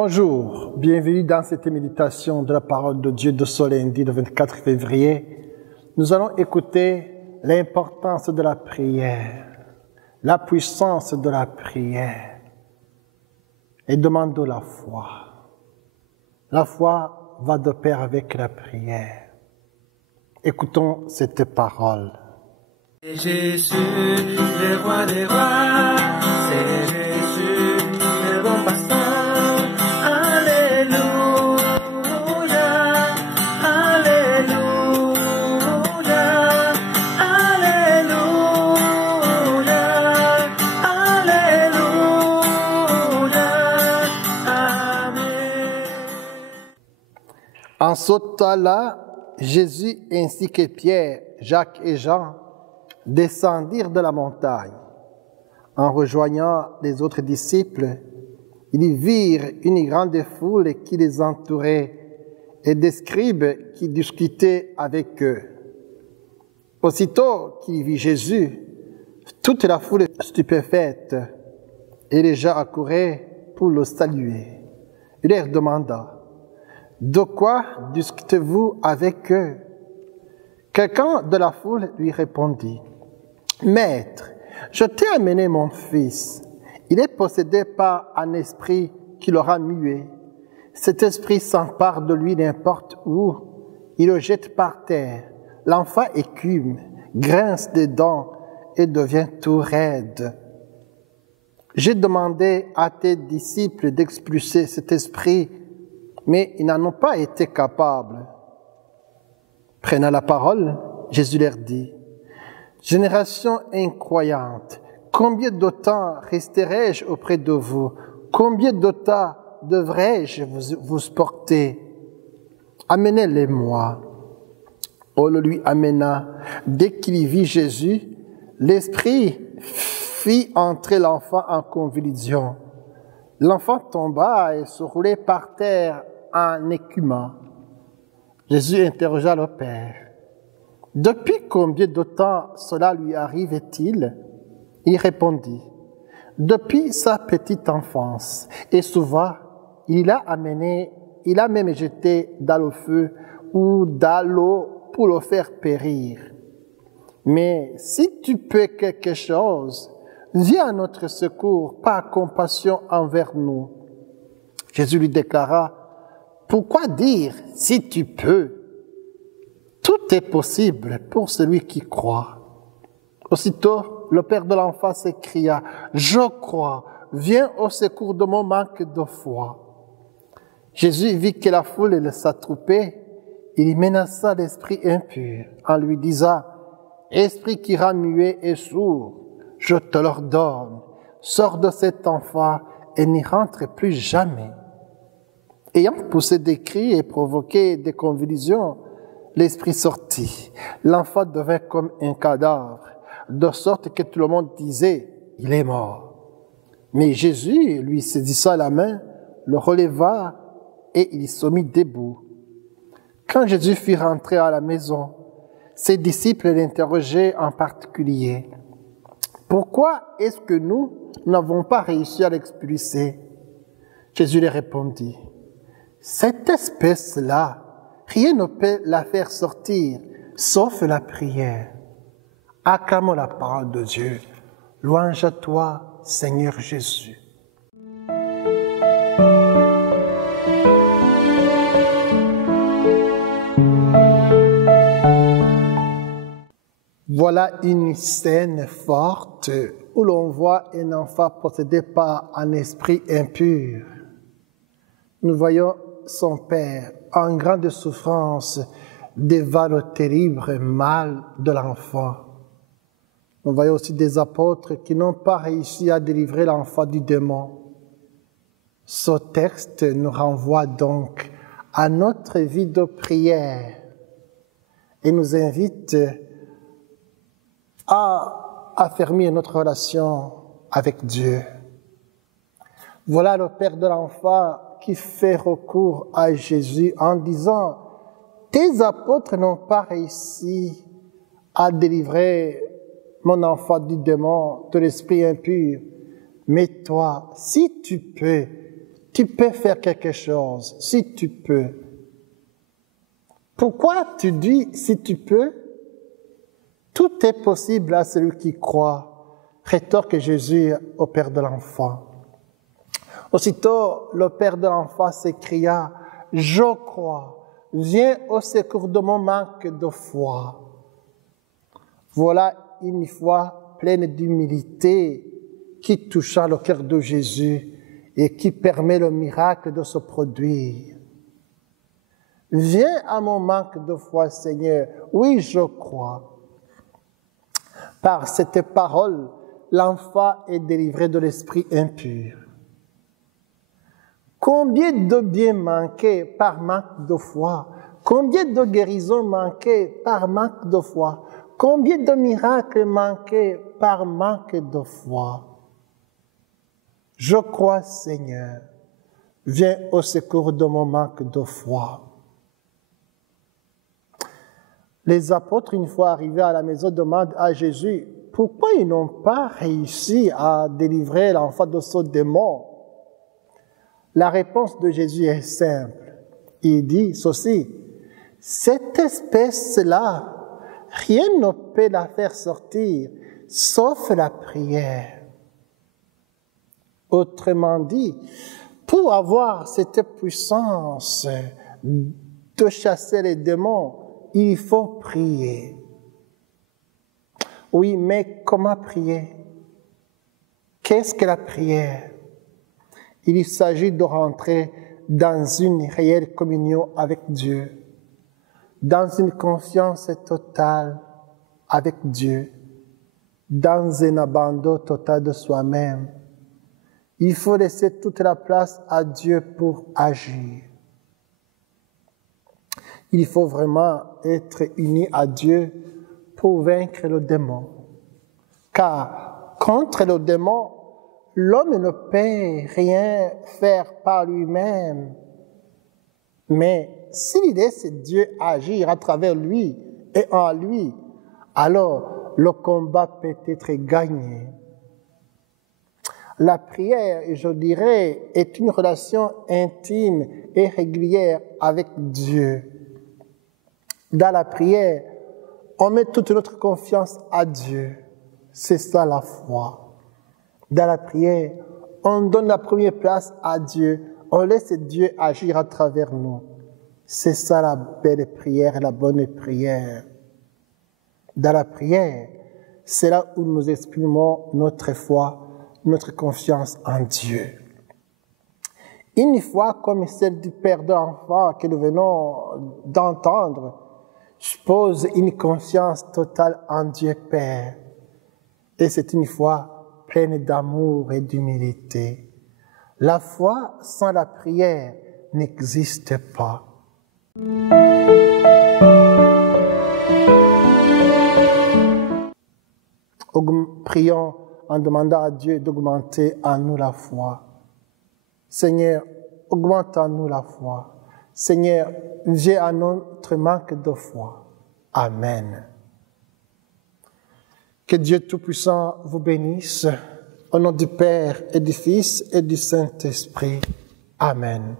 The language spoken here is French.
Bonjour, bienvenue dans cette méditation de la parole de Dieu de ce lundi, le 24 février. Nous allons écouter l'importance de la prière, la puissance de la prière et demandons la foi. La foi va de pair avec la prière. Écoutons cette parole. C'est Jésus, le roi des rois, c'est Jésus, le bon pasteur. En ce temps-là, Jésus ainsi que Pierre, Jacques et Jean descendirent de la montagne. En rejoignant les autres disciples, ils virent une grande foule qui les entourait et des scribes qui discutaient avec eux. Aussitôt qu'il vit Jésus, toute la foule stupéfaite et les gens accouraient pour le saluer. Il leur demanda: de quoi discutez-vous avec eux? Quelqu'un de la foule lui répondit: Maître, je t'ai amené mon fils. Il est possédé par un esprit qui l'aura muet. Cet esprit s'empare de lui n'importe où. Il le jette par terre. L'enfant écume, grince des dents et devient tout raide. J'ai demandé à tes disciples d'expulser cet esprit, mais ils n'en ont pas été capables. Prenant la parole, Jésus leur dit: Génération incroyante, combien de temps resterai-je auprès de vous? Combien de temps devrais-je vous porter? Amenez-les-moi. On le lui amena. Dès qu'il vit Jésus, l'esprit fit entrer l'enfant en convulsion. L'enfant tomba et se roulait par terre en écumant. Jésus interrogea le Père: Depuis combien de temps cela lui arrive-t-il? Il répondit: Depuis sa petite enfance, et souvent il l'a même jeté dans le feu ou dans l'eau pour le faire périr. Mais si tu peux quelque chose, viens à notre secours par compassion envers nous. Jésus lui déclara: Pourquoi dire si tu peux? Tout est possible pour celui qui croit. Aussitôt, le père de l'enfant s'écria: Je crois, viens au secours de mon manque de foi. Jésus vit que la foule s'attroupait. Il menaça l'esprit impur en lui disant: Esprit qui rend muet et sourd, je te l'ordonne, sors de cet enfant et n'y rentre plus jamais. Ayant poussé des cris et provoqué des convulsions, l'esprit sortit. L'enfant devint comme un cadavre, de sorte que tout le monde disait: Il est mort. Mais Jésus, lui saisissant la main, le releva et il se mit debout. Quand Jésus fut rentré à la maison, ses disciples l'interrogeaient en particulier: Pourquoi est-ce que nous n'avons pas réussi à l'expulser? Jésus leur répondit: Cette espèce-là, rien ne peut la faire sortir, sauf la prière. Acclamons la parole de Dieu. Louange à toi, Seigneur Jésus. Voilà une scène forte où l'on voit un enfant possédé par un esprit impur. Nous voyons son père en grande souffrance devant le terrible mal de l'enfant. Nous voyons aussi des apôtres qui n'ont pas réussi à délivrer l'enfant du démon. Ce texte nous renvoie donc à notre vie de prière et nous invite à affermir notre relation avec Dieu. Voilà le père de l'enfant qui fait recours à Jésus en disant: Tes apôtres n'ont pas réussi à délivrer mon enfant du démon, de l'esprit impur. Mais toi, si tu peux, tu peux faire quelque chose, si tu peux. Pourquoi tu dis si tu peux? Tout est possible à celui qui croit, rétorque Jésus au père de l'enfant. Aussitôt, le père de l'enfant s'écria, « Je crois, viens au secours de mon manque de foi. » Voilà une foi pleine d'humilité qui toucha le cœur de Jésus et qui permet le miracle de se produire. « Viens à mon manque de foi, Seigneur. Oui, je crois. » Par cette parole, l'enfant est délivré de l'esprit impur. Combien de biens manqués par manque de foi? Combien de guérisons manquées par manque de foi? Combien de miracles manqués par manque de foi? Je crois, Seigneur, viens au secours de mon manque de foi. Les apôtres, une fois arrivés à la maison, demandent à Jésus pourquoi ils n'ont pas réussi à délivrer l'enfant de ce démon. La réponse de Jésus est simple. Il dit ceci, « Cette espèce-là, rien ne peut la faire sortir, sauf la prière. » Autrement dit, pour avoir cette puissance de chasser les démons, il faut prier. Oui, mais comment prier? Qu'est-ce que la prière? Il s'agit de rentrer dans une réelle communion avec Dieu, dans une confiance totale avec Dieu, dans un abandon total de soi-même. Il faut laisser toute la place à Dieu pour agir. Il faut vraiment être uni à Dieu pour vaincre le démon. Car contre le démon, l'homme ne peut rien faire par lui-même. Mais s'il laisse Dieu agir à travers lui et en lui, alors le combat peut être gagné. La prière, je dirais, est une relation intime et régulière avec Dieu. Dans la prière, on met toute notre confiance à Dieu. C'est ça la foi. Dans la prière, on donne la première place à Dieu. On laisse Dieu agir à travers nous. C'est ça la belle prière, la bonne prière. Dans la prière, c'est là où nous exprimons notre foi, notre confiance en Dieu. Une foi comme celle du Père de l'enfant que nous venons d'entendre, suppose une confiance totale en Dieu Père. Et c'est une foi pleine d'amour et d'humilité. La foi sans la prière n'existe pas. Prions en demandant à Dieu d'augmenter en nous la foi. Seigneur, augmente en nous la foi. Seigneur, viens à notre manque de foi. Amen. Que Dieu Tout-Puissant vous bénisse, au nom du Père et du Fils et du Saint-Esprit. Amen.